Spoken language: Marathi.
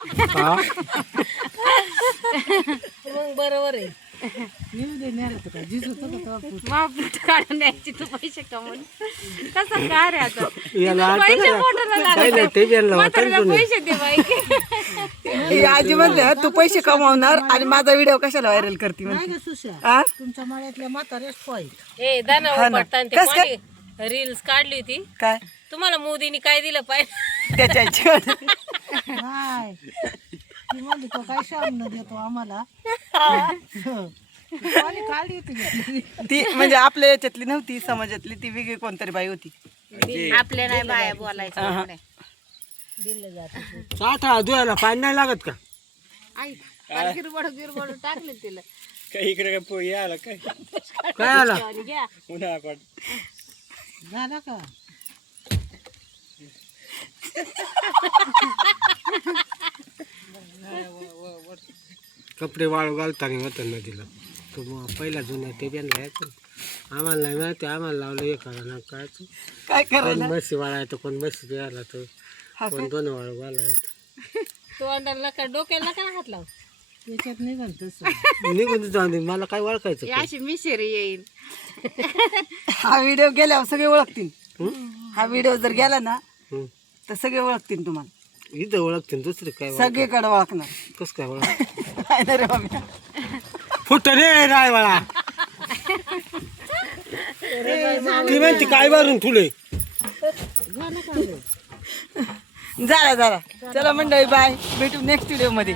हा मग बरोबर आहे. महापूर काढून द्यायची तू पैसे कमवून कसं काय रे आता याला आता पैसे ना- मोठं पहिले ते त्यांना म्हातारीला वाटलं पैसे दे बाई ही आजी म्हणते तू पैसे कमावणार आणि माझा व्हिडिओ कशाला व्हायरल करते म्हणते. हा? तुमच्या मळ्यातल्या म्हाताऱ्याच पाहिजे. ए दाना हा ना. उपटताना ते कस काय? कोणी रील्स काढली होती. काय तुम्हाला मोदींनी काय दिलं पाहिजे? त्याच्या ह्याच्यावर. नाही ती म्हणली तो काय शामनं देतो आम्हाला. कोणी काढली होती ती म्हणजे आपल्या याच्यातली नव्हती, समाजातली ती वेगळी कोणतरी बाई होती. आपले नाही बाया बोलायचं नाही. साठा धुवायला पाणी नाही लागत का? आई गिरबड टाकले तिला काही इकडे काय यायला काय काय आला घ्या उन्हाळा पाठ झाला का? कपडे वाळू घालताना होतं नदीला तो मग पहिला जुन्या ते बिनला यायचं आम्हाला नाही माहिती आम्हाला लावलं हे करा ना काय काय कोण करायला म्हशी वाळायचं कोण म्हशी द्यायला तर कोण दोन वाळू घालायचं तोंडाला नका डोक्याला नका हात लाव. त्याच्यात निघाल तसं. निघून जाऊन दे मला काय ओळखायचं ही अशी मिशरी येईल हा व्हिडिओ गेल्यावर सगळे ओळखतील. हा व्हिडिओ जर गेला ना हं. तर सगळे ओळखतील तुम्हाला. इथं ओळखते दुसरी काय सगळीकडे ओळखणार. कसं काय ओळख काय नाही रे बाबा. फुट रे राय मला ती म्हणते काय भरून तुले झाला चला मंडळी बाय, भेटू नेक्स्ट व्हिडिओ मध्ये.